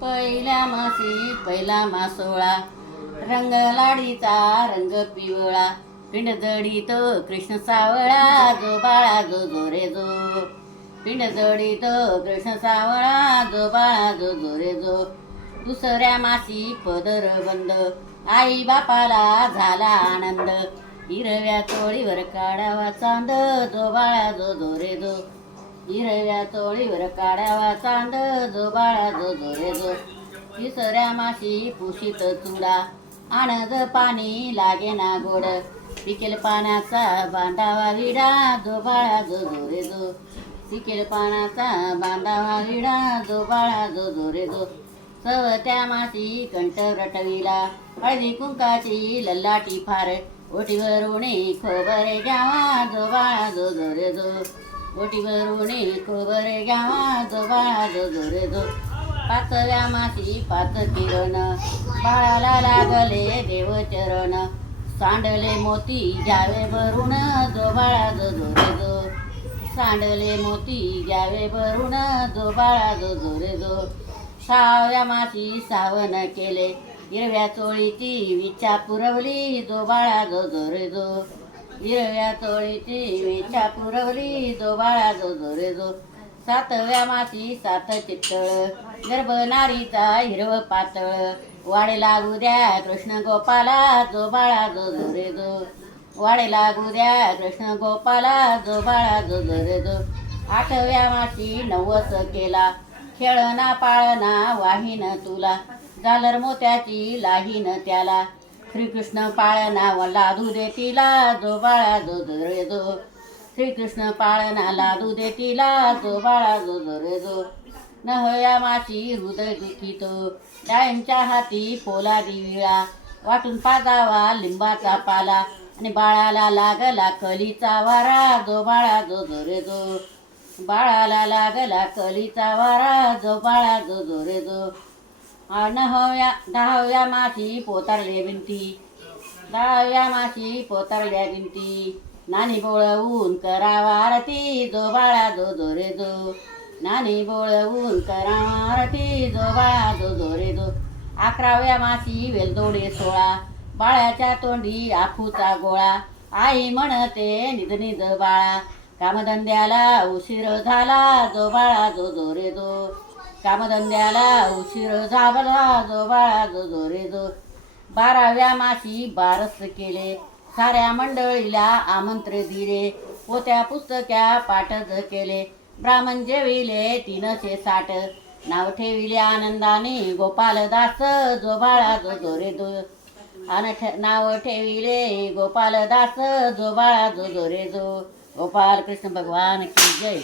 पहिल्या मासी पहिला मासोळा, रंग लाडीचा रंग पिवळा, पिंड जडीत कृष्ण सावळा, जो बाळा जो जो रे जो. पिंड जडीत कृष्ण सावळा, जो बाळा जो जो रे जो. दुसऱ्या मासी पदर बंद, आई बापाला झाला आनंद, हिरव्या चोळीवर काढावा चांद, जो बाळा जो जो रे जो. हिरव्या चोळीवर काढावा चांद, जो बाळा जो जो रे जो. तिसऱ्या मासी पुशीत चुडा, आणज पाणी लागे ना गोड, पिकेल पाण्याचा बांधावा विडा, जो बाळा जो जो रे जो. पिकेल पाण्याचा बांधावा विडा, जो बाळा जो जो रे जो. चवथ्या मासी कंठ रटविला, हळदी कुंकाची लल्लाटी फार, ओटीवरुणे खोबरे घ्यावा, जो बाळा जो जो रे जो. ओटीवरुणे खोबरे घ्यावा, जो बाळा जो जो रे जो. पाचव्या मासी पाच किरण, बाळाला लागले देवचरण, सांडले मोती घ्यावे भरून, जो बाळा जो जो रे जो. सांडले मोती घ्यावे भरून, जो बाळा जो जो रे जो. सहाव्या मासी सावन केले, हिरव्या चोळीची विच्छा पुरवली, जो बाळा जो जो रे जो. हिरव्या चोळीची विच्छा पुरवली, जो बाळा जो जो रे जो. सातव्या मासी सात चित्तळ, गर्भ नारीचा हिरव पातळ, वाडे लागू द्या कृष्ण गोपाला, जो बाळा जो जो रे जो. वाडे लागू द्या कृष्ण गोपाला, जो बाळा जो जो रे जो. आठव्या मासी नवस केला, खेळना पाळना वाहीन तुला, झालर मोत्याची लाहीन त्याला, श्रीकृष्ण पाळना लादू दे तिला, जो बाळा जो जो रे जो. श्रीकृष्ण पाळना लादू दे तिला, जो बाळा जो जो रे जो. नवव्या मासी हृदय दुखित, डाळींच्या हाती पोलादी विळा, वाटून पाजावा लिंबाचा पाला, आणि बाळाला लागला कलीचा वारा, जो बाळा जो जो रे जो. बाळाला लागला कलीचा वारा, जो बाळा जो जो रे जो. दहाव्या मासी पोतारले भिंती, दहाव्या मासी पोतारल्या भिंती, नानी बोळवून करावा आरती, जो बाळा जो जो रे जो. नानी बोळवून करावा आरती, जो बाळा जो जो रे जो. अकराव्या मासी वेलदोडे सोळा, बाळाच्या तोंडी आखूचा गोळा, आई म्हणते निज निज बाळा, कामधंद्याला उशीर झाला, जो बाळा जो जो रे जो. कामधंद्याला उशीर झाला, जो बाळा जो जो रे जो. बाराव्या मासी बारस केले, साऱ्या मंडळीला आमंत्रण दिले, पोत्या पुस्तक्या पाठच केले, ब्राह्मण जेविले 360, नाव ठेविले आनंदाने गोपालदास, जो बाळा जो जो रे जो. नाव ठेविले गोपालदास, जो बाळा जो जो रे जो. गोपाल कृष्ण भगवान की जय.